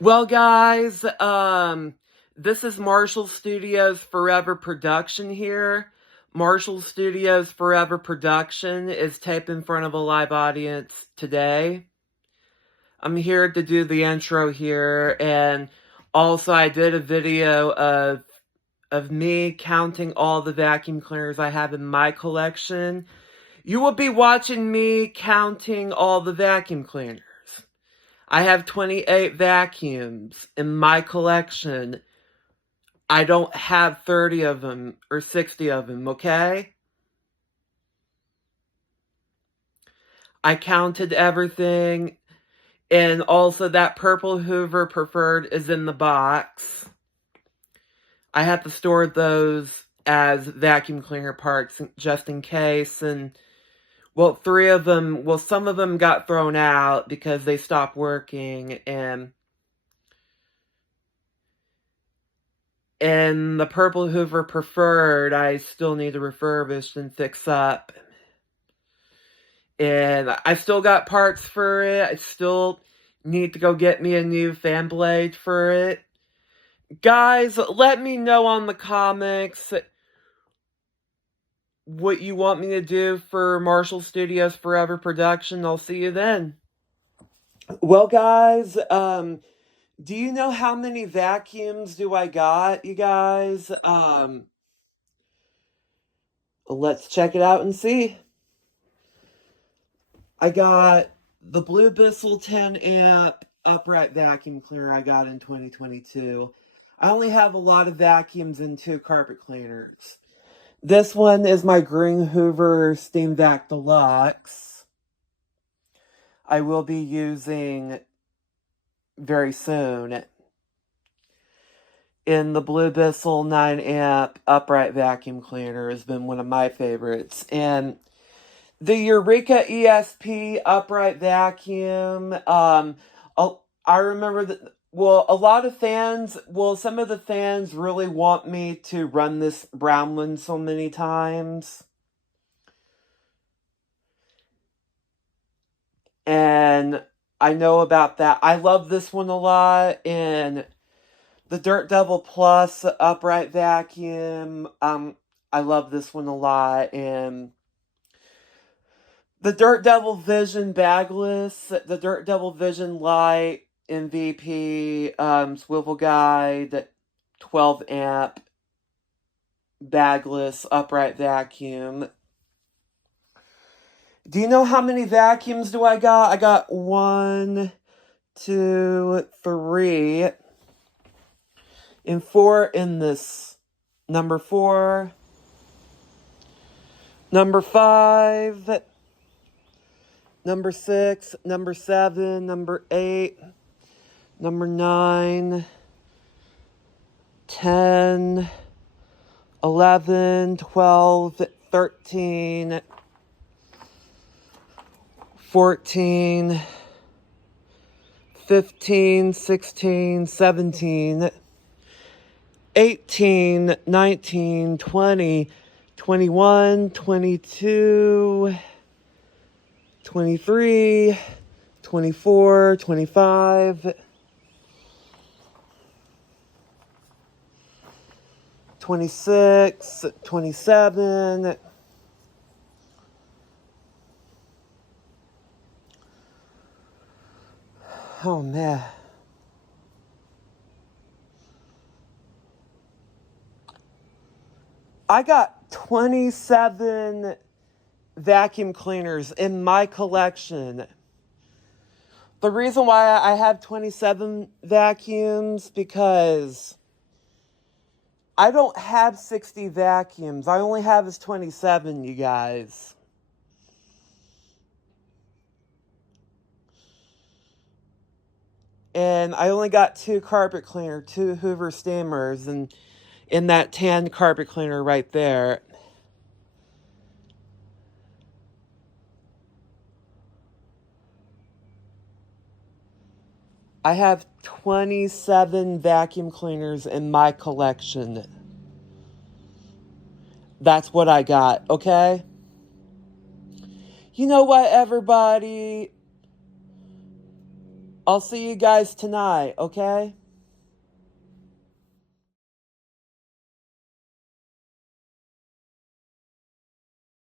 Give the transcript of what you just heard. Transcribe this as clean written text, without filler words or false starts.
Well, guys, this is Marshall Studios Forever Production here. Marshall Studios Forever Production is taped in front of a live audience today. I'm here to do the intro here, and also I did a video of me counting all the vacuum cleaners I have in my collection. You will be watching me counting all the vacuum cleaners. I have 28 vacuums in my collection. I don't have 30 of them or 60 of them, okay? I counted everything, and also that purple Hoover Preferred is in the box. I have to store those as vacuum cleaner parts just in case, and well, some of them got thrown out because they stopped working, and the purple Hoover Preferred, I still need to refurbish and fix up. And I still got parts for it. I still need to go get me a new fan blade for it. Guys, let me know on the comics what you want me to do for Marshall Studios Forever Production. I'll see you then. Well, guys, do you know how many vacuums do I got, you guys? Let's check it out and see. I got the Blue Bissell 10 amp upright vacuum cleaner I got in 2022. I only have a lot of vacuums and 2 carpet cleaners. This one is my Green Hoover Steam Vac Deluxe. I will be using very soon. In the Blue Bissell 9 amp upright vacuum cleaner has been one of my favorites. And the Eureka ESP upright vacuum, I remember that, some of the fans really want me to run this brown one so many times. And I know about that. I love this one a lot, and the Dirt Devil Plus upright vacuum, I love this one a lot, and the Dirt Devil Vision bagless, the Dirt Devil Vision Light MVP swivel guide 12 amp bagless upright vacuum. Do you know how many vacuums do I got? I got 1, 2, 3, and 4 in this. Number 4, number 5, number 6, number 7, number 8, number 9, 10, 11, 12, 13, 14, 15, 16, 17, 18, 19, 20, 21, 22, 23, 24, 25, 26, 27, oh man. I got 27 vacuum cleaners in my collection. The reason why I have 27 vacuums, because I don't have 60 vacuums. I only have is 27, you guys. And I only got 2 carpet cleaner, 2 Hoover steamers, and in that tan carpet cleaner right there. I have 27 vacuum cleaners in my collection. That's what I got, okay? You know what, everybody? I'll see you guys tonight, okay?